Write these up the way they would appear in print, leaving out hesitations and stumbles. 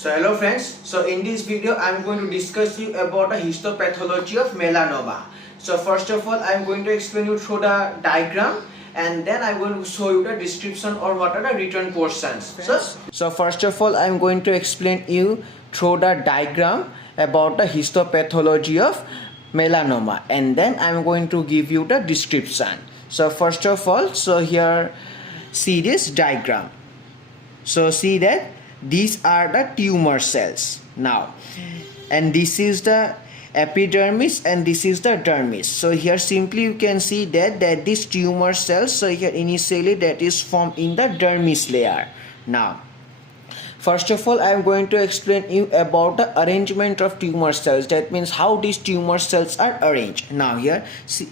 So hello friends, so in this video I am going to discuss you about a histopathology of melanoma. So first of all I am going to explain you through the diagram and then I am going to show you the description or what are the written portions. So first of all I am going to explain you through the diagram about the histopathology of melanoma and then I am going to give you the description. So first of all, so here see this diagram. So see that these are the tumor cells now, and this is the epidermis and this is the dermis. So here simply you can see that this tumor cells, so here initially that is formed in the dermis layer. Now first of all I am going to explain you about the arrangement of tumor cells. That means how these tumor cells are arranged. Now here see,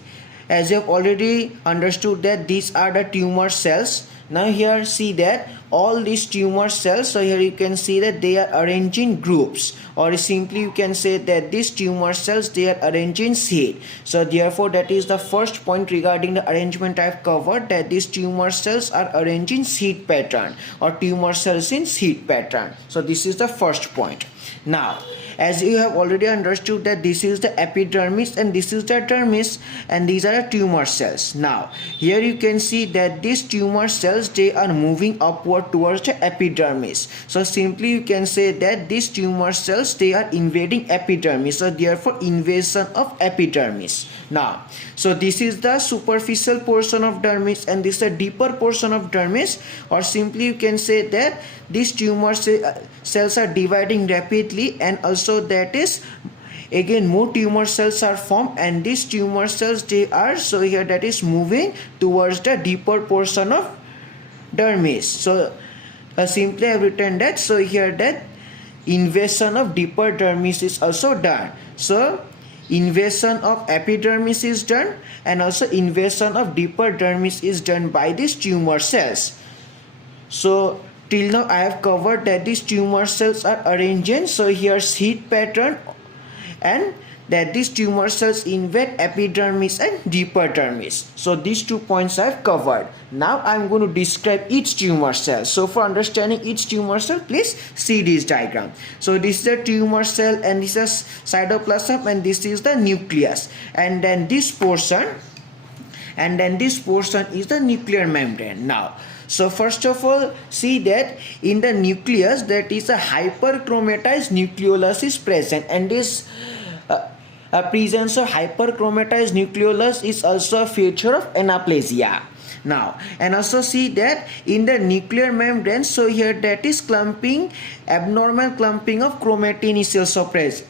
as you have already understood that these are the tumor cells. Now here see that all these tumor cells, so here you can see that they are arranged in groups, or simply you can say that these tumor cells they are arranged in sheet. So therefore that is the first point regarding the arrangement I have covered, that these tumor cells are arranged in sheet pattern or tumor cells in sheet pattern. So this is the first point. Now as you have already understood that this is the epidermis and this is the dermis and these are the tumor cells. Now here you can see that these tumor cells they are moving upward towards the epidermis. So simply you can say that these tumor cells they are invading epidermis, so therefore invasion of epidermis. Now so this is the superficial portion of dermis and this is the deeper portion of dermis, or simply you can say that these tumor cells are dividing rapidly, and also that is again more tumor cells are formed, and these tumor cells they are, so here that is moving towards the deeper portion of dermis. So simply I have written that, so here that invasion of deeper dermis is also done. So invasion of epidermis is done and also invasion of deeper dermis is done by these tumor cells. So till now I have covered that these tumor cells are arranged in, so here sheet pattern, and that these tumor cells invade epidermis and deeper dermis. So these 2 points I have covered. Now I am going to describe each tumor cell. So for understanding each tumor cell, please see this diagram. So this is the tumor cell and this is cytoplasm and this is the nucleus, and then this portion is the nuclear membrane. Now so first of all see that in the nucleus that is a hyperchromatized nucleolus is present, and this presence of hyperchromatized nucleolus is also a feature of anaplasia. Now and also see that in the nuclear membrane, so here that is clumping, abnormal clumping of chromatin is also present,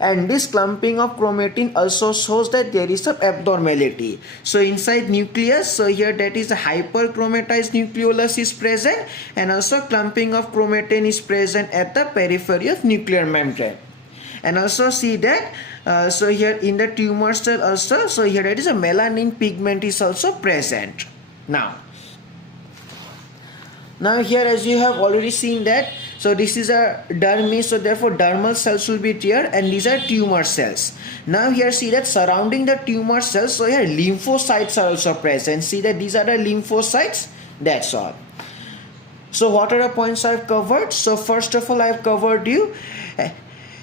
and this clumping of chromatin also shows that there is some abnormality. So inside nucleus, so here that is a hyperchromatized nucleolus is present, and also clumping of chromatin is present at the periphery of nuclear membrane. And also see that so here in the tumor cell also, so here that is a melanin pigment is also present. Now here as you have already seen that, so this is a dermis, so therefore dermal cells will be there, and these are tumor cells. Now here see that surrounding the tumor cells, so here lymphocytes are also present. See that these are the lymphocytes. That's all. So what are the points I have covered? So first of all I have covered you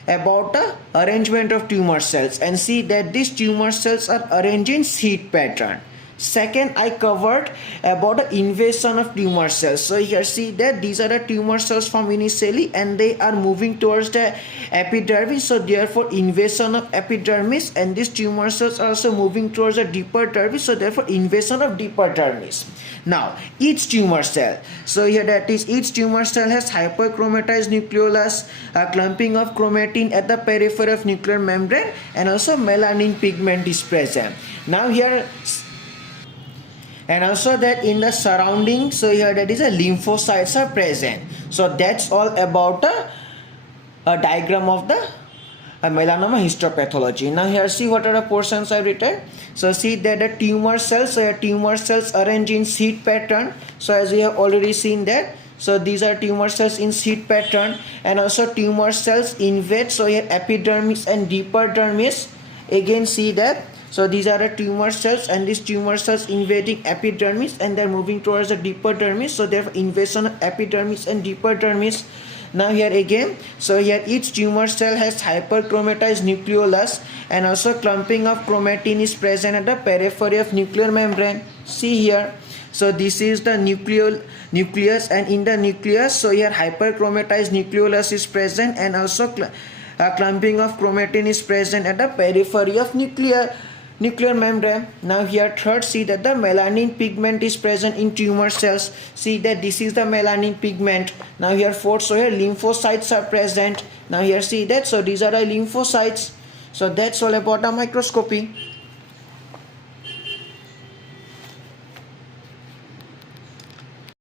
about the arrangement of tumor cells, and see that these tumor cells are arranged in sheet pattern. Second, I covered about the invasion of tumor cells. So here see that these are the tumor cells from initially and they are moving towards the epidermis, so therefore invasion of epidermis, and these tumor cells are also moving towards the deeper dermis, so therefore invasion of deeper dermis. Now each tumor cell, so here that is each tumor cell has hyperchromatized nucleolus, a clumping of chromatin at the periphery of nuclear membrane, and also melanin pigment is present. Now here and also that in the surrounding, so here that is a lymphocytes are present. So that's all about a diagram of the melanoma histopathology. Now here see what are the portions I have written. So see that the tumor cells, so here tumor cells arranged in sheet pattern. So as we have already seen that, so these are tumor cells in sheet pattern, and also tumor cells invade, so here epidermis and deeper dermis. Again see that, so these are the tumor cells, and these tumor cells invading epidermis and they're moving towards the deeper dermis, so therefore invasion of epidermis and deeper dermis. Now here again, so here each tumor cell has hyperchromatized nucleolus, and also clumping of chromatin is present at the periphery of nuclear membrane. See here, so this is the nucleus, and in the nucleus, so here hyperchromatized nucleolus is present, and also clumping of chromatin is present at the periphery of nuclear membrane. Now here third, see that the melanin pigment is present in tumor cells. See that this is the melanin pigment. Now here fourth, so here lymphocytes are present. Now here see that, so these are the lymphocytes. So that's all about the microscopy.